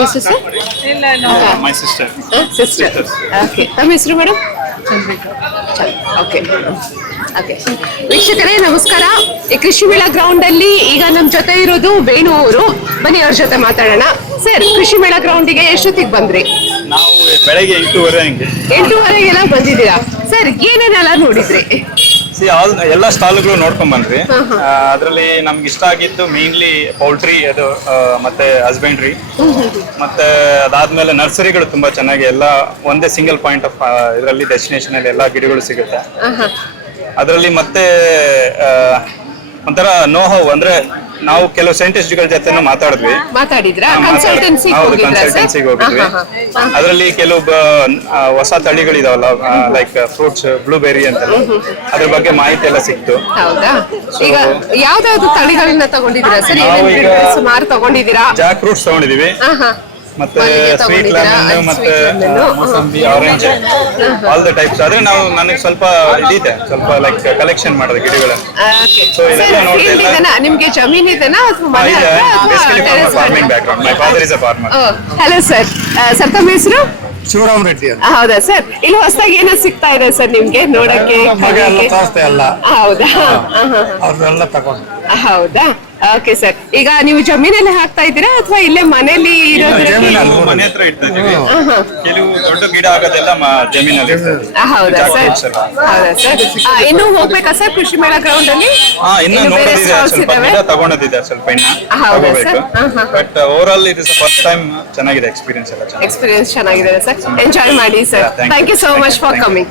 Missus My sister. Sister. Okay, ತಮ್ಮ ಹೆಸರು madam? Okay okay. ವೀಕ್ಷಕರೇ ನಮಸ್ಕಾರ. ಈ ಕೃಷಿ ಮೇಳ ಗ್ರೌಂಡ್ ಅಲ್ಲಿ ಈಗ ನಮ್ ಜೊತೆ ಇರೋದು ವೇಣು ಅವರು. ಬನ್ನಿ ಅವ್ರ ಜೊತೆ ಮಾತಾಡೋಣ. ಸರ್, ಕೃಷಿ ಮೇಳ ಗ್ರೌಂಡಿಗೆ ಎಷ್ಟೊತ್ತಿಗೆ ಬಂದ್ರಿ? ನಾವು ಬೆಳಗ್ಗೆ 8:30 ಹಂಗೆ. 8:30ಗೆಲ್ಲ ಬಂದಿದ್ದೀರಾ? ಸರ್, ಏನೇನೆಲ್ಲ ನೋಡಿದ್ರಿ? ಎಲ್ಲ ಸ್ಟಾಲ್ಗಳು ನೋಡ್ಕೊಂಡ್ ಬಂದ್ವಿ. ಅದರಲ್ಲಿ ನಮ್ಗೆ ಇಷ್ಟ ಆಗಿದ್ದು ಮೇನ್ಲಿ ಪೌಲ್ಟ್ರಿ, ಅದು ಮತ್ತೆ ಹಸ್ಬೆಂಡ್ರಿ, ಮತ್ತೆ ಅದಾದ್ಮೇಲೆ ನರ್ಸರಿಗಳು ತುಂಬಾ ಚೆನ್ನಾಗಿ ಎಲ್ಲ ಒಂದೇ ಸಿಂಗಲ್ ಪಾಯಿಂಟ್ ಆಫ್ ಇದರಲ್ಲಿ ಡೆಸ್ಟಿನೇಷನ್ ಅಲ್ಲಿ ಎಲ್ಲಾ ಗಿಡಗಳು ಸಿಗುತ್ತೆ. ಅದರಲ್ಲಿ ಮತ್ತೆ ಒಂಥರ ನೋಹೋ ಅಂದ್ರೆ ನಾವು ಕೆಲವು ಸೈಂಟಿಸ್ಟ್ಗಳ ಜೊತೆ ಮಾತಾಡಿದ್ರಾ? ಹೌದು, ಕನ್ಸಲ್ಟೆನ್ಸಿಗೆ ಹೋಗಿದ್ವಿ. ಅದರಲ್ಲಿ ಕೆಲವು ಹೊಸ ತಳಿಗಳಿದಾವಲ್ಲ, ಲೈಕ್ ಫ್ರೂಟ್ಸ್, ಬ್ಲೂಬೆರಿ ಅಂತ, ಅದ್ರ ಬಗ್ಗೆ ಮಾಹಿತಿ ಎಲ್ಲ ಸಿಕ್ತು. ಹೌದಾ? ಈಗ ಯಾವ್ದಾವ್ದು ತಳಿಗಳನ್ನ ತಗೊಂಡಿದ್ದೀರಾ ಸರ್? ಸುಮಾರು ತಗೊಂಡಿದ್ದೀರಾ? ಜಾಕ್ ಫ್ರೂಟ್ಸ್ ತಗೊಂಡಿದೀವಿ, ಮತ್ತೆ ಸ್ವೀಟ್ ಲೆಮನ್, ಮತ್ತೆ ಮೋಸಂಬಿ, ಆರೆಂಜ್, ಆಲ್ ದ ಟೈಪ್ಸ್. ಆದ್ರೆ ನನಗೆ ಸ್ವಲ್ಪ ಇದಿದೆ, ಸ್ವಲ್ಪ ಲೈಕ್ ಕಲೆಕ್ಷನ್ ಮಾಡೋದು ಗಿಡಗಳನ್ನು. ನಿಮ್ಗೆ ಜಮೀನ್ ಇದೆನಾ? Farming background. My father is a farmer. Hello sir. Sir, ತಮ್ಮ ಹೆಸರು? ಶಿವರಾಮ್ ರೆಡ್ಡಿ ಅಂತ. ಹೌದಾ ಸರ್? ಇಲ್ಲಿ ಹೊಸದಾಗಿ ಏನೋ ಸಿಗ್ತಾ ಇದೆ ಸರ್ ನಿಮ್ಗೆ ನೋಡಕ್ಕೆ? ಹೌದಾ? ಅವ್ರನ್ನೆಲ್ಲ ತಗೊಂಡು. ಹೌದಾ? Okay sir. ಈಗ ನೀವು ಜಮೀನಲ್ಲಿ ಹಾಕ್ತಾ ಇದ್ದೀರಾ ಅಥವಾ ಇಲ್ಲೇ ಮನೆಯಲ್ಲಿ ಮನೆ ಹತ್ರ ಇಡ್ತಾ ಇದೀವಿ. ಕೆಲವು ದೊಡ್ಡ ಗಿಡ ಆಗೋದೆಲ್ಲ ಜಮೀನಲ್ಲಿ. ಹೌದಾ ಸರ್? ಹೌದಾ ಸರ್? ಇನ್ನೂ ಹೋಗ್ಬೇಕಾ ಸರ್ ಕೃಷಿ ಮೇಳ ಗ್ರೌಂಡ್ ಅಲ್ಲಿ? ಇನ್ನು ನೋಡೋದಿದೆ, ಸ್ವಲ್ಪ ಗಿಡ ತಗೊಂಡಿದೆ, ಸ್ವಲ್ಪ ಇನ್ನು ತಗೋಬೇಕು. But overall it is first time. ಚೆನ್ನಾಗಿದೆ ಎಕ್ಸ್ಪೀರಿಯನ್ಸ್ ಎಲ್ಲ. ಎಕ್ಸ್ಪೀರಿಯನ್ಸ್ ಚೆನ್ನಾಗಿದೆ ಸರ್. ಎಂಜಾಯ್ ಮಾಡಿ sir. Thank you so much for coming.